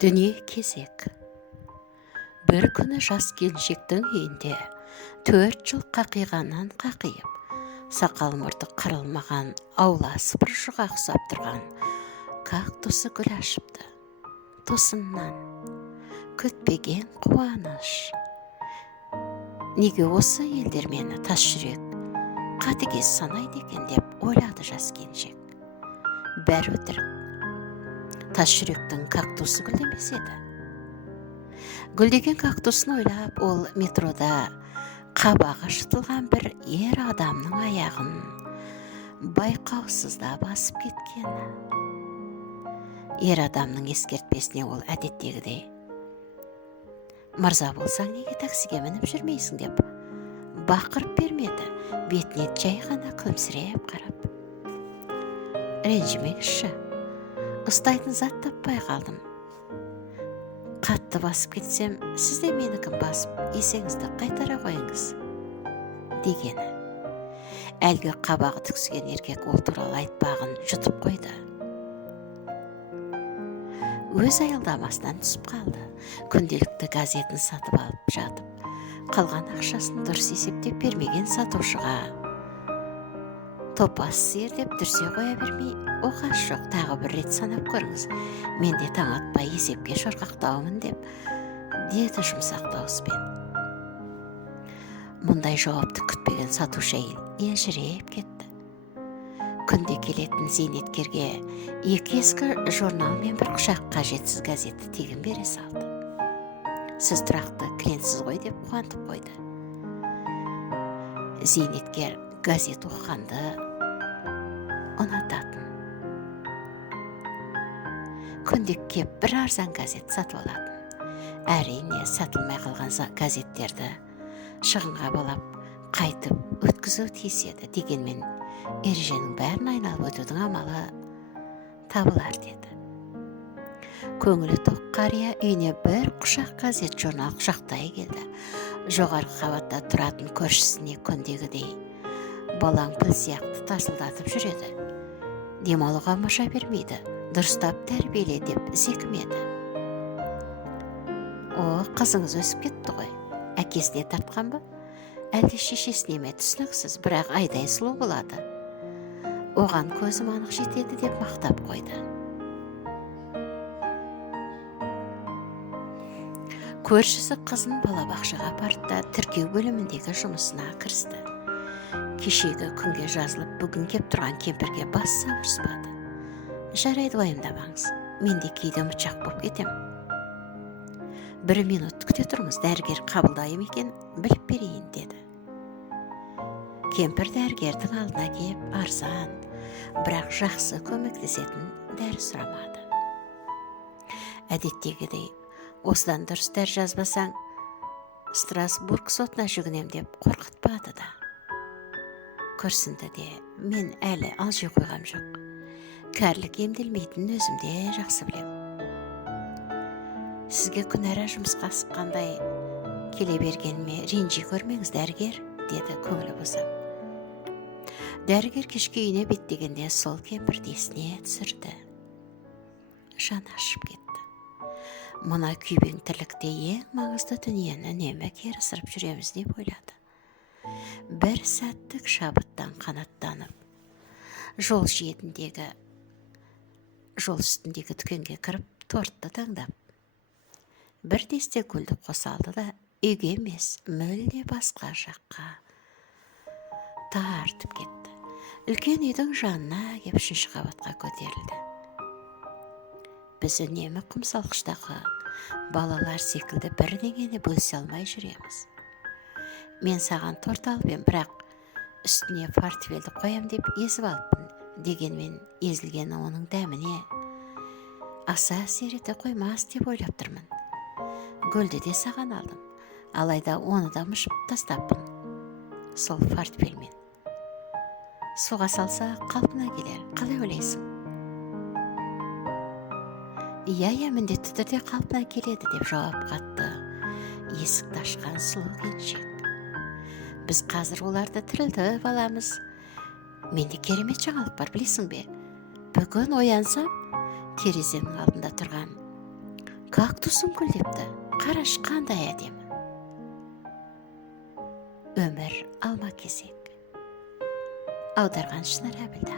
Дүние кезек. Бір күні жас келіншектің үйінде 4 жыл қақиғаннан қақиып, сақал мұрты қырылмаған ауласы бір жұға ұқсап тұрған кактусы гүл ашыпты. Тосыннан күтпеген қуаныш. Неге осы елдер мені тас жүрек қатыгез санайды екен деп ойлады жас келіншек. Бәрі өтірік. Тас жүректің кактусы гүлдемес еді. Гүлдеген кактусын ойлап, ол метрода қабағы шытылған бір ер адамның аяғын байқаусызда басып кеткені. Ер адамның ескертпесіне ол әдеттегідей: «Мырза болсаң, неге таксиге мініп жүрмейсің?» деп бақырып бермеді, бетіне жай ғана күлімсіреп қарап: «Ренжімеңізші, ұстайтын зат таппай қалдым. Қатты басып кетсем, сіз де менікін басып, есеңізді қайтара қойыңыз» дегені. Әлгі қабағы түксіген еркек ол туралы айтпағын жұтып қойды. Өз аялдамасынан түсіп қалды. Күнделікті газетін сатып алып жатып, қалған ақшасын дұрыс есептеп бермеген сатушыға топас сиыр деп дүрсе қоя бермей, оқасы жоқ, тағы бір рет санап көріңіз, мен де таң атпай есепке шорқақтауымын деп деді жұмсақ дауыспен. Мұндай жауапты күтпеген сатушы әйел елжіреп кетті. Күнде келетін зейнеткерге 2 ескі журнал мен бір құшақ қажетсіз газетті тегін бере салды. «Сіз тұрақты клиентсіз ғой» деп қуантып қойды. Зейнеткер газет оқығанды ұнататын. Күнде кеп бір арзан газет сатып алатын. Әрине, сатылмай қалған газеттерді шығынға балап қайтып өткізу тиіс еді. Дегенмен ереженің бәрін айналып өтудің амалы табылар деді. Көңілі тоқ қария үйіне бір құшақ газет журнал құшақтай келді. Жоғарғы қабатта тұратын көршісіне күндегідей балаң піл сияқты тарсылдатып жүреді. Демалуға мұрша бермейді, дұрыстап тәрбиеле деп зекімеді. «О, қызыңыз өсіп кетті ғой, әкесіне тартқан ба? Әлде шешесіне ме? Түсініксіз, бірақ айдай сұлу болады. Оған көзім анық жетеді» деп мақтап қойды. Көршісі қызын балабақшаға апарды да тіркеу бөліміндегі жұмысына кірісті. Кешегі күнге жазылып, бүгін кеп тұрған кемпірге бас сабырсымады. «Жарайды, уайымдамаңыз, мен де кейде ұмытшақ болып кетем. 1 минут күте тұрыңыз, дәрігер қабылдайым екен, біліп берейін» деді. Кемпір дәрігердің алдына кеп, арзан, бірақ жақсы көмектесетін дәрі сұрамады. Әдеттегідей: «Осыдан дұрыс дәрі жазбасаң, Страсбург сотына жүгінем» деп қорқытпады да. Күрсінді де: «Мен әлі алжи қойғам жоқ. Кәрілік емделмейтінін өзімде жақсы білем. Сізге күнәра жұмысқа асыққандай келе бергеніме ренжи көрмеңіз, дәрігер» деді көңілі босап. Дәрігер кешке үйіне беттегенде сол кемпірді есіне түсірді. Жаны ашып кетті. Мына күйбең тірлікте ең маңызды дүниені үнемі кері ысырып жүреміз деп ойлады. Бір сәттік шабыттан қанаттанып, жол үстіндегі дүкенге кіріп, тортты таңдап, бір десте гүлді қоса алды да үйге емес, мүлде басқа жаққа тартып кетті. Үлкен үйдің жанына кеп 3-ші қабатқа көтерілді. Біз үнемі құмсалғыштағы балалар секілді бірдеңені бөлісе алмай жүреміз. «Мен саған торт алып ем, бірақ үстіне портфельді қоям деп езіп алыппын» дегенмен езілгені оның дәміне аса әсер ете қоймас деп ойлап тұрмын. Гүлді де саған алдым, алайда оны да мұшып тастаппын. Сол портфельмен суға салса қалпына келер, қалай ойлайсың? «Иә, міндетті түрде қалпына келеді» деп жауап қатты есікті ашқан сұлу келіншек. «Біз қазір оларды тірілтіп аламыз. Менде керемет жаңалық бар, білесің бе? Бүгін оянсам, терезенің алдында тұрған Кактусым гүлдепті, қараш қандай әдемі. Өмір алма кезек. Аударған Шынар Әбілда.